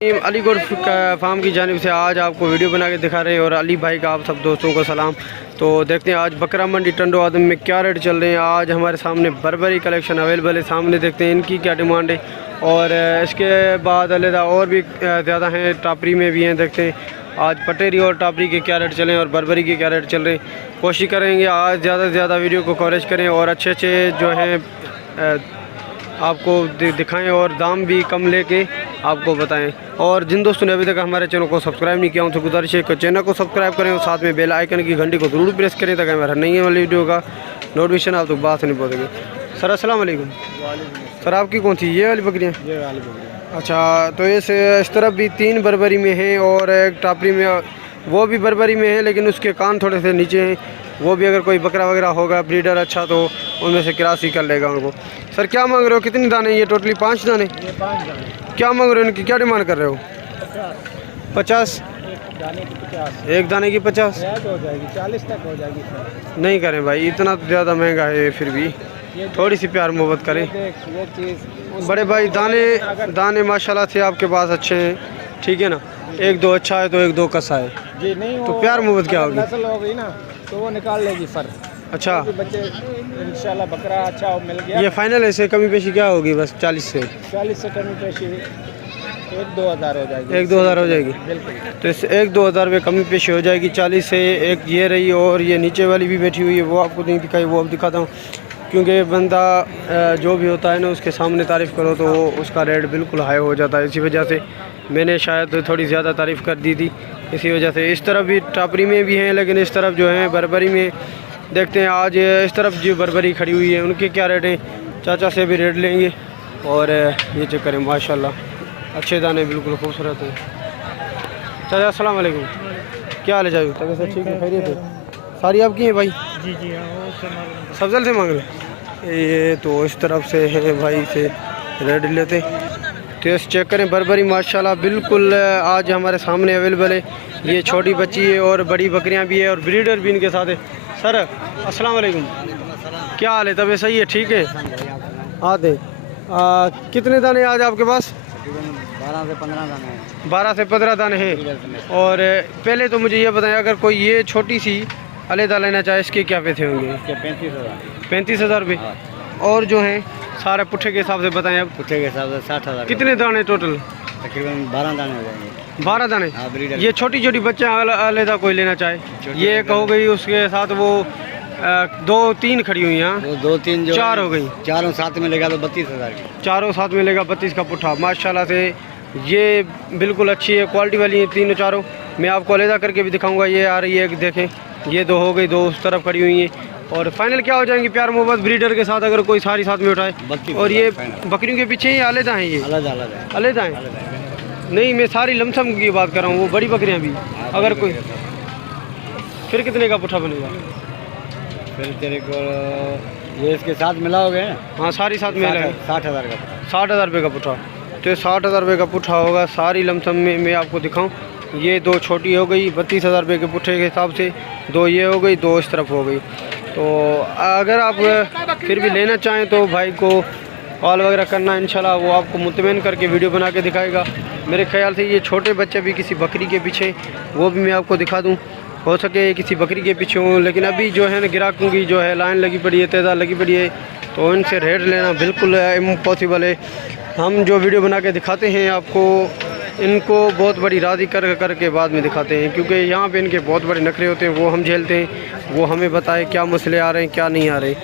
Aligarh farm की जानिब से आज आपको वीडियो बना के दिखा रहे हैं और अली भाई का आप सब दोस्तों को सलाम। तो देखते हैं आज बकरा मंडी टंडो आदम में क्या रेट चल रहे हैं। आज हमारे सामने बर्बरी कलेक्शन अवेलेबल है, सामने देखते हैं इनकी क्या डिमांड है। और इसके बाद अलहदा और भी ज़्यादा हैं, टापरी में भी हैं। देखते हैं आज पटेरी और टापरी के क्या रेट चले और बर्बरी के क्या रेट चल रहे हैं। कोशिश करेंगे आज ज़्यादा से ज़्यादा वीडियो को कवरेज करें और अच्छे अच्छे जो हैं आपको दिखाएं और दाम भी कम लेके आपको बताएं। और जिन दोस्तों ने अभी तक हमारे चैनल को सब्सक्राइब नहीं किया उनसे गुजारिश है कि चैनल को सब्सक्राइब करें और साथ में बेल आइकन की घंटी को ज़रूर प्रेस करें ताकि हमारा नई वाली वीडियो का नोटिफिकेशन आप तक बात नहीं पहुँचेगी। सर अस्सलाम वालेकुम। सर आपकी कौन सी ये वाली बकरियाँ? ये वाली बकरियाँ। अच्छा, तो इस तरफ भी 3 बर्बरी में हैं और एक टापरी में, वो भी बर्बरी में है लेकिन उसके कान थोड़े से नीचे हैं। वो भी अगर कोई बकरा वगैरह होगा ब्रीडर अच्छा तो उनमें से क्रॉस ही कर लेगा उनको। सर क्या मांग रहे हो, कितनी दाने? ये टोटली 5 दाने। ये 5 दाने। क्या मांग रहे हो, इनकी क्या डिमांड कर रहे हो? 50 दाने की 50। एक दाने की 50 हो जाएगी, 40 तक हो जाएगी सर। नहीं करें भाई, इतना तो ज़्यादा महंगा है। फिर भी थोड़ी सी प्यार मोहब्बत करें। ये चीज़ बड़े भाई दाने माशाल्लाह से आपके पास अच्छे हैं, ठीक है ना। 1-2 अच्छा है तो 1-2 कसा है जी, नहीं तो प्यार मोहब्बत क्या होगी? नस्ल हो गई ना तो वो निकाल लेगी फर। अच्छा, बच्चे इंशाल्लाह बकरा अच्छा मिल गया। ये फाइनल ऐसे कमी पेशी क्या होगी? बस 40 से 40 से कमी पेशी 1-2 हज़ार हो जाएगी। 1-2 हज़ार हो जाएगी। बिल्कुल, तो इस 1-2 हज़ार में कमी पेशी हो जाएगी 40 से। एक ये रही और ये नीचे वाली भी बैठी हुई है, वो आपको नहीं दिखाई, वो अब दिखाता हूँ। क्योंकि बंदा जो भी होता है ना उसके सामने तारीफ़ करो तो उसका रेट बिल्कुल हाई हो जाता है। इसी वजह से मैंने शायद थोड़ी ज़्यादा तारीफ़ कर दी थी, इसी वजह से। इस तरफ भी टापरी में भी हैं लेकिन इस तरफ जो है बर्बरी में देखते हैं। आज इस तरफ जो बर्बरी खड़ी हुई है उनके क्या रेट हैं, चाचा से भी रेट लेंगे। और ये चेक करें माशाल्लाह अच्छे दाने बिल्कुल खूबसूरत हैं। चाचा अस्सलाम वालेकुम, क्या हाल है? चाहिए तब से ठीक है, खैरियत है? सारी आपकी हैं भाई? जी जी, सब्जल से मांग रहे। ये तो इस तरफ से है भाई से रेट लेते। टेस्ट चेक करें, बर्बरी माशाल्लाह बिल्कुल आज हमारे सामने अवेलेबल है। ये छोटी बच्ची है और बड़ी बकरियां भी है और ब्रीडर भी इनके साथ है। सर अस्सलाम वालेकुम, क्या हाल है? तबीयत सही है? ठीक है। आते कितने दाने आज आपके पास? 12 से 15 दाने हैं। 12 से 15 दाने हैं। और पहले तो मुझे ये बताएं, अगर कोई ये छोटी सी अलहदा लेना चाहे इसके क्या पैसे होंगे? 35 हज़ार रुपये। और जो हैं सारे पुट्ठे के हिसाब से बताएं। अब पुट्ठे के हिसाब से 60 हज़ार। कितने दाने टोटल? तकरीबन 12 दाने हो जाएंगे। 12 दाने। हाँ, ब्रीडर। ये छोटी छोटी बच्चे अलहदा कोई लेना चाहे, ये एक हो गई, उसके साथ वो 2-3 खड़ी हुई हैं। 2-3 जो 4 हो गई। चारों साथ में लेगा तो 32 हज़ार की। चारों साथ में लेगा 32 का पुट्ठा। माशाल्लाह से ये बिल्कुल अच्छी है, क्वालिटी वाली है तीनों चारों। मैं आपको अलहदा करके भी दिखाऊंगा। ये आ रही है, देखें, ये 2 हो गई, 2 उस तरफ खड़ी हुई हैं। और फाइनल क्या हो जाएंगी प्यार मोहब्बत ब्रीडर के साथ अगर कोई सारी साथ में उठाए? और ये बकरियों के पीछे ही अलहदा हैं? ये अलहदा हैं? नहीं, मैं सारी लमसम की बात कर रहा हूँ, वो बड़ी बकरियाँ भी अगर कोई। फिर कितने का पुट्ठा बनेगा? फिर तेरे को ये इसके साथ मिलाओगे? हाँ, सारी साथ में 60 हज़ार का। 60 हज़ार रुपये का पुट्ठा। तो 60 हज़ार रुपये का पुट्ठा होगा सारी लमसम में। मैं आपको दिखाऊं, ये 2 छोटी हो गई 32 हज़ार रुपये के पुट्ठे के हिसाब से, 2 ये हो गई, 2 इस तरफ हो गई। तो अगर आप फिर भी लेना चाहें तो भाई को कॉल वगैरह करना, इंशाल्लाह वो आपको मुतमईन करके वीडियो बना के दिखाएगा। मेरे ख्याल से ये छोटे बच्चे भी किसी बकरी के पीछे, वो भी मैं आपको दिखा दूँ, हो सके किसी बकरी के पीछे हों। लेकिन अभी जो है ना ग्राहकों की जो है लाइन लगी पड़ी है, तादाद लगी पड़ी है, तो इनसे रेट लेना बिल्कुल इम्पॉसिबल है। हम जो वीडियो बना के दिखाते हैं आपको, इनको बहुत बड़ी राज़ी कर के बाद में दिखाते हैं, क्योंकि यहाँ पे इनके बहुत बड़े नखरे होते हैं, वो हम झेलते हैं। वो हमें बताए क्या मसले आ रहे हैं क्या नहीं आ रहे।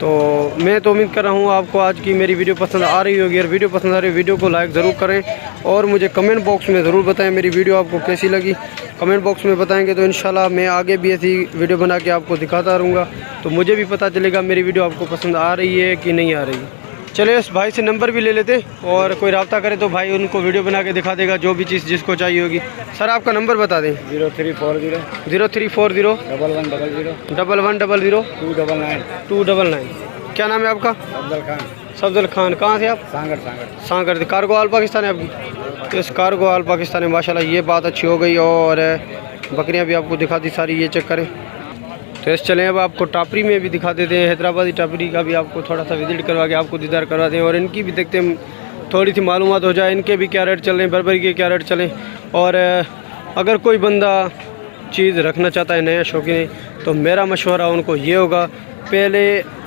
तो मैं तो उम्मीद कर रहा हूँ आपको आज की मेरी वीडियो पसंद आ रही होगी। और वीडियो पसंद आ रही है वीडियो को लाइक ज़रूर करें और मुझे कमेंट बॉक्स में ज़रूर बताएं मेरी वीडियो आपको कैसी लगी। कमेंट बॉक्स में बताएंगे तो इंशाल्लाह मैं आगे भी ऐसी वीडियो बना के आपको दिखाता रहूँगा, तो मुझे भी पता चलेगा मेरी वीडियो आपको पसंद आ रही है कि नहीं आ रही। चलिए इस भाई से नंबर भी ले लेते और कोई रब्ता करे तो भाई उनको वीडियो बना के दिखा देगा जो भी चीज़ जिसको चाहिए होगी। सर आपका नंबर बता दें। 0340 0340 1100 1100 299। 299। क्या नाम है आपका? सफजल खान। कहाँ से आप? सांगर। कार्गो आल पाकिस्तान है आपकी? तो इस कार्गो आल पाकिस्तान है माशाल्लाह। ये बात अच्छी हो गई और बकरियां भी आपको दिखा दी सारी, ये चेक करें। तो इस चलें अब आपको टापरी में भी दिखा देते हैं। हैदराबादी टापरी का भी आपको थोड़ा सा विजिट करवा के आपको दीदार करवा दें और इनकी भी देखते हैं थोड़ी सी मालूमात हो जाए इनके भी क्या रेट चल रहे हैं, बर्बरी के क्या रेट चलें। और अगर कोई बंदा चीज़ रखना चाहता है नया शौकीन, तो मेरा मशवरा उनको ये होगा, पहले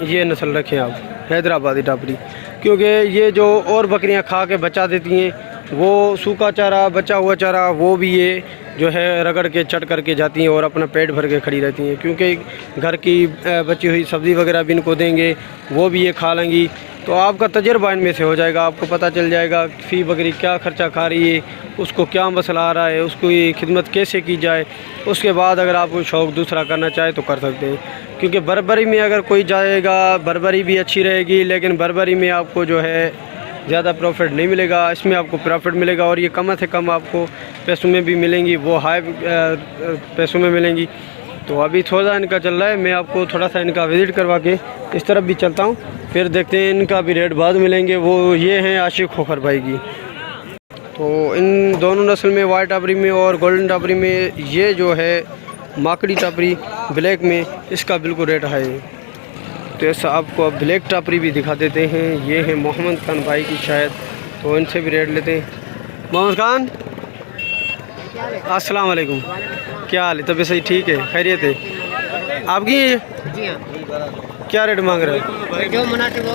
ये नस्ल रखें आप, हैदराबादी टापरी, क्योंकि ये जो और बकरियां खा के बचा देती हैं, वो सूखा चारा, बचा हुआ चारा, वो भी ये जो है रगड़ के चट करके जाती हैं और अपना पेट भर के खड़ी रहती हैं। क्योंकि घर की बची हुई सब्ज़ी वगैरह भी इनको देंगे, वो भी ये खा लेंगी। तो आपका तजर्बा इनमें से हो जाएगा, आपको पता चल जाएगा फ़ी बकरी क्या ख़र्चा खा रही है, उसको क्या मसला आ रहा है, उसको ये खिदमत कैसे की जाए। उसके बाद अगर आप कोई शौक़ दूसरा करना चाहे तो कर सकते हैं। क्योंकि बर्बरी में अगर कोई जाएगा, बर्बरी भी अच्छी रहेगी, लेकिन बर्बरी में आपको जो है ज़्यादा प्रॉफिट नहीं मिलेगा, इसमें आपको प्रॉफिट मिलेगा और ये कम से कम आपको पैसों में भी मिलेंगी, वो हाई पैसों में मिलेंगी। तो अभी थोड़ा इनका चल रहा है, मैं आपको थोड़ा सा इनका विज़िट करवा के इस तरफ भी चलता हूँ, फिर देखते हैं इनका भी रेट बाद मिलेंगे। वो ये हैं आशिक खोखर भाई की। तो इन दोनों नस्ल में, वाइट टापरी में और गोल्डन टापरी में, ये जो है माकड़ी टापरी ब्लैक में, इसका बिल्कुल रेट हाई है। तो ऐसा आपको अब ब्लैक टापरी भी दिखा देते हैं। ये है मोहम्मद खान भाई की शायद, तो इनसे भी रेट लेते हैं। मोहम्मद खान, अस्सलाम वालेकुम, क्या हाल है? तबीयत सही, ठीक है, खैरियत है आपकी? जी हाँ। क्या रेट मांग रहे हो? जो मुनासिब हो।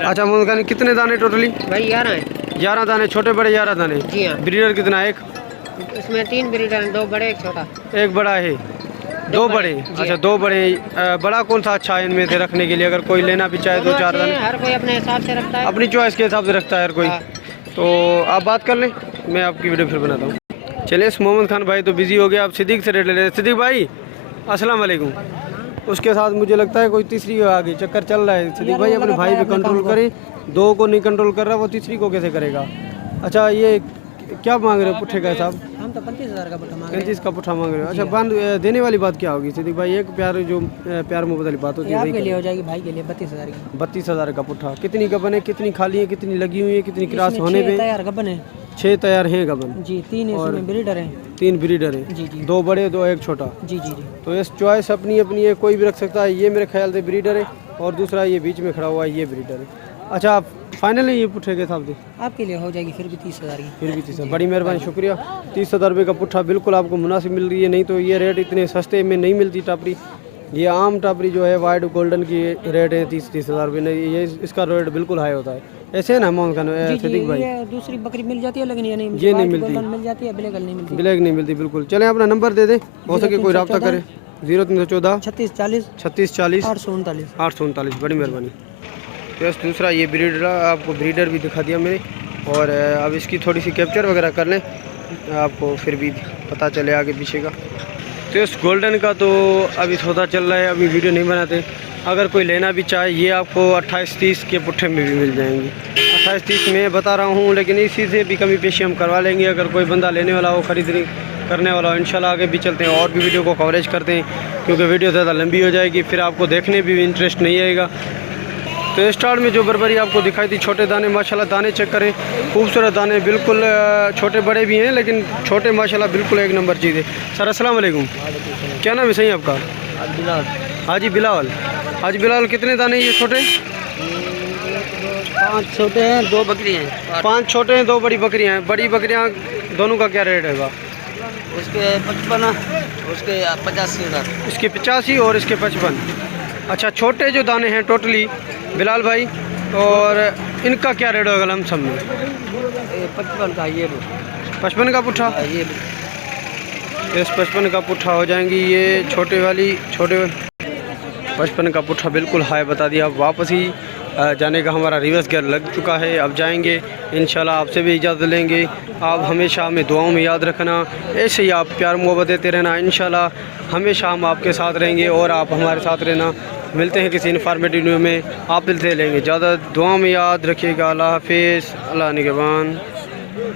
अच्छा मोहम्मद खान, कितने दाने टोटली? भाई 11 है। 11 दाने, छोटे बड़े 11 दाने? जी हाँ। ब्रीडर कितना? एक? इसमें 3 ब्रीडर हैं, 2 बड़े, एक छोटा। एक बड़ा है, 2 बड़े? अच्छा 2 बड़े। बड़ा कौन सा अच्छा है इनमें से रखने के लिए, अगर कोई लेना भी चाहे? 2-4 दाने हर कोई अपने हिसाब से रखता है, अपनी चॉइस के हिसाब से रखता है हर कोई। हाँ। तो आप बात कर लें, मैं आपकी वीडियो फिर बनाता हूँ। चलिए, इस मोहम्मद खान भाई तो बिज़ी हो गया, आप सिद्दीक से रेट ले लेते। सिद्दीक भाई अस्सलाम वालेकुम। उसके साथ मुझे लगता है कोई तीसरी आ गई, चक्कर चल रहा है। सिद्दीक भाई अपने भाई पे कंट्रोल करे, 2 को नहीं कंट्रोल कर रहा, वो तीसरी को कैसे करेगा? अच्छा, ये क्या मांग रहे हो पुट्ठे का हिसाब? हम तो 35,000 का पुट्ठा मांग रहे हैं। 35 का पुट्ठा मांग रहे हो? अच्छा, बांध देने वाली बात क्या होगी सिद्दीक भाई? एक प्यार जो प्यार मोहब्बत वाली बात होती है, आपके लिए हो जाएगी, भाई के लिए 32,000 की। 32,000 का पुट्ठा। कितनी गबन है, कितनी खाली है, कितनी लगी हुई है, कितनी क्रॉस होने पे? तैयार गबन है 6 तैयार हैं गबन जी। 3 इसमें ब्रीडर हैं। 3 ब्रीडर हैं जी जी। 2 बड़े, 2 एक छोटा। जी जी जी। तो इस चॉइस अपनी अपनी है, कोई भी रख सकता है। ये मेरे ख्याल से ब्रीडर है और दूसरा ये बीच में खड़ा हुआ है, ये ब्रीडर है। अच्छा, फाइनल है ये पुट्ठे के हिसाब से? आपके लिए हो जाएगी फिर भी 30,000 की। फिर भी 30,000, बड़ी मेहरबानी, शुक्रिया। 30,000 रुपये का पुट्ठा बिल्कुल आपको मुनासिब मिल रही है, नहीं तो ये रेट इतने सस्ते में नहीं मिलती टापरी। ये आम टापरी जो है वाइट गोल्डन की रेट है 30,000 रुपये, नहीं ये इसका रेट बिल्कुल हाई होता है। ऐसे है ना मोहम्मद खान, सिद्दीक भाई? ये दूसरी बकरी मिल जाती है, लेकिन ये नहीं ये नहीं मिलती, मिल जाती है, ब्लैक नहीं मिलती। ब्लैक नहीं मिलती बिल्कुल। चलें, अपना नंबर दे दें, हो सके कोई रब्ता करे। 0314 3640 3640 839 839, बड़ी मेहरबानी। तो दूसरा ये ब्रीडर, आपको ब्रीडर भी दिखा दिया मैंने, और अब इसकी थोड़ी सी कैप्चर वगैरह कर लें, आपको फिर भी पता चले आगे पीछे का। तो इस गोल्डन का तो अभी सौदा चल रहा है, अभी वीडियो नहीं बनाते। अगर कोई लेना भी चाहे, ये आपको 28-30 के पुट्ठे में भी मिल जाएंगी। 28-30 में बता रहा हूँ, लेकिन इसी से भी कमी पेशी हम करवा लेंगे। अगर कोई बंदा लेने वाला हो, खरीदने करने वाला हो, इंशाल्लाह आगे भी चलते हैं और भी वीडियो को कवरेज करते हैं, क्योंकि वीडियो ज़्यादा लंबी हो जाएगी, फिर आपको देखने भी इंटरेस्ट नहीं आएगा। तो स्टार्ट में जो बर्बरी आपको दिखाई थी, छोटे दाने, माशाल्लाह दाने चेक करें, खूबसूरत दाने, बिल्कुल छोटे बड़े भी हैं, लेकिन छोटे माशाल्लाह बिल्कुल एक नंबर चीज़ है। सर अस्सलाम वालेकुम, क्या नाम है सही आपका? बिलाल। हाजी बिलावल। हाजी बिलावल, कितने दाने ये छोटे? 5 छोटे हैं, 2 बकरी हैं। 5 छोटे हैं, 2 बड़ी बकरियाँ हैं। बड़ी बकरियाँ दोनों का क्या रेट है? उसके 55, उसके 85,000। इसके 85 और इसके 55। अच्छा, छोटे जो दाने हैं टोटली बिलाल भाई, और इनका क्या रेट होगा लमसम में? 55 का ये 55 का पुट्ठा? ये इस 55 का पुट्ठा हो जाएंगी ये छोटे 55 का पुट्ठा बिल्कुल हाई बता दिया। अब वापस ही जाने का हमारा रिवर्स गियर लग चुका है, अब जाएंगे इंशाल्लाह। आपसे भी इजाज़त लेंगे। आप हमेशा हमें दुआओं में याद रखना, ऐसे ही आप प्यार मोहब्बत देते रहना। इंशाल्लाह हमेशा हम आपके साथ रहेंगे और आप हमारे साथ रहना। मिलते हैं किसी इन्फॉर्मेटिव वीडियो में, आप दिल से लेंगे। ज़्यादा दुआओं में याद रखिएगा। अल्लाह हाफिज़, अल्लाह निगहबान।